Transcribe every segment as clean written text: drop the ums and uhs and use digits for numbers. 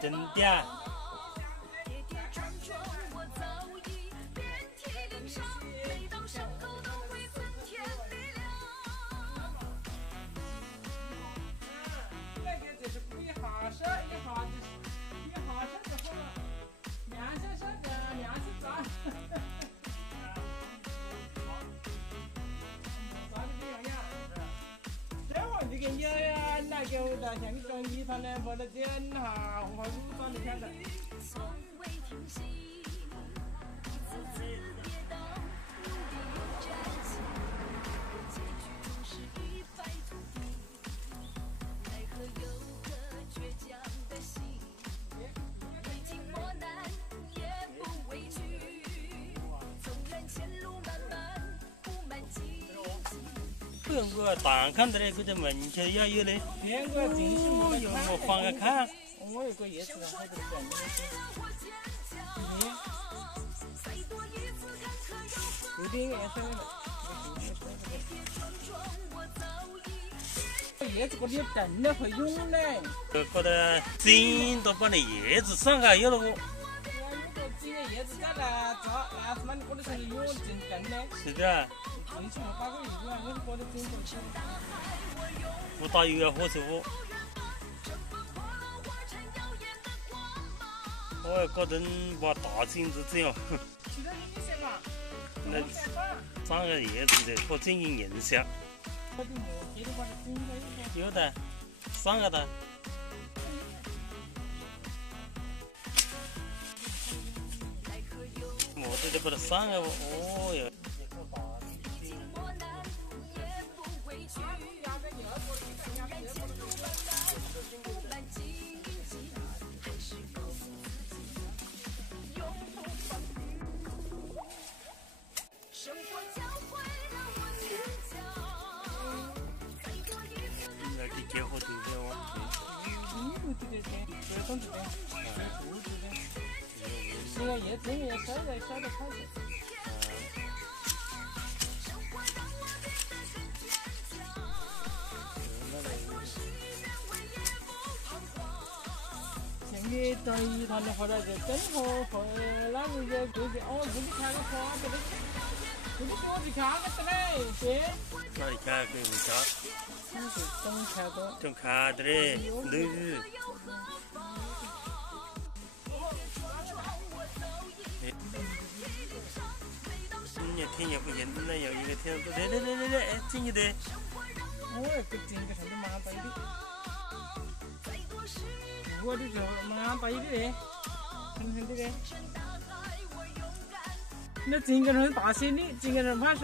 真的。这个鸟呀，那个的像个种泥塘呢，把它剪哈，红花乳长的看的。我单看的嘞，这门口也有嘞。哦哟，我翻个看。我有个叶子，还得整的。有点颜色了。叶子这里整的会用嘞。搞得整都把那叶子上开有了不？如果整个叶子在那砸，那是嘛你搞得成用整的。是的。最起码打个油啊，我是搞得整过去。不打油要喝水不？我要搞成把大井子这样。去到绿色嘛。那长个叶子的，可整营印象。有的，上个的。么子就把它上个哦哟。结合对的哦。这个叶子也烧的开的。像你到一趟的话呢，就正好和那个就过去哦，自己看个花的嘞，自己过去看个的嘞，对。哪里看可以回家？种看的嘞，绿。你天也不行，那有一个天不对，哎，真的。我要给整个什么蛮大一点，我的时候蛮大一点嘞，很的嘞。那整个人大些的，整个人怕是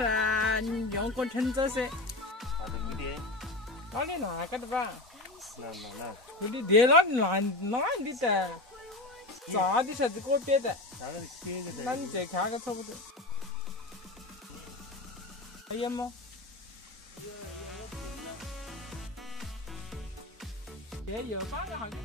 用过橙子噻。哪里那个的吧？那。不的，对，那的的，炸的啥子锅边的？那你再看个差不多。还有吗？有半个好的。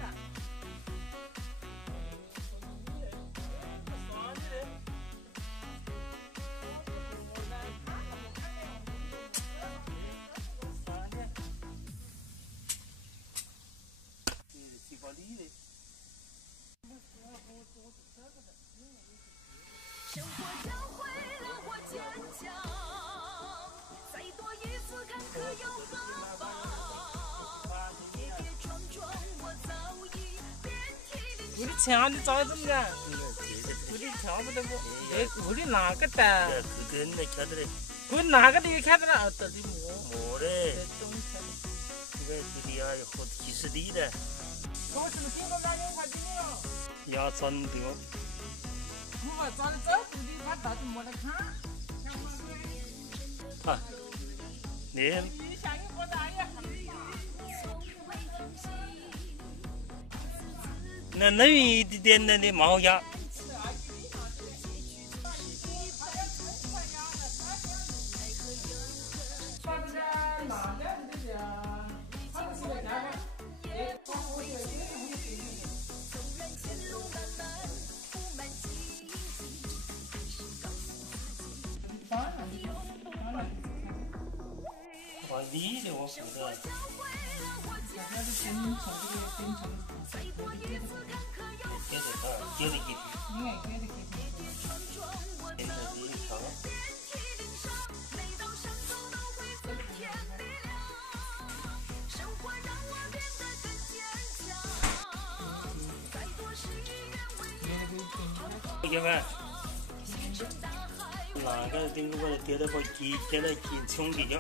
生活教会了我坚强，再多一次坎坷又何妨？跌跌撞撞我早已遍体鳞伤。屋里墙你咋子的？屋里跳不得不？屋里那个的？跟那看的嘞。我那个的也看到了，到底没嘞。这个这里要喝几十里的。我是不是听过那2块钱的哟？要真的哦。我找的这不的，他到底没得看。啊，你。那冷一点的你冒烟。你的我负责。大家都跟从这个跟从，接着他，接着给你，应该给的给的。现在是一条。要不然，哪个顶我跌到把鸡，跌到鸡冲地脚。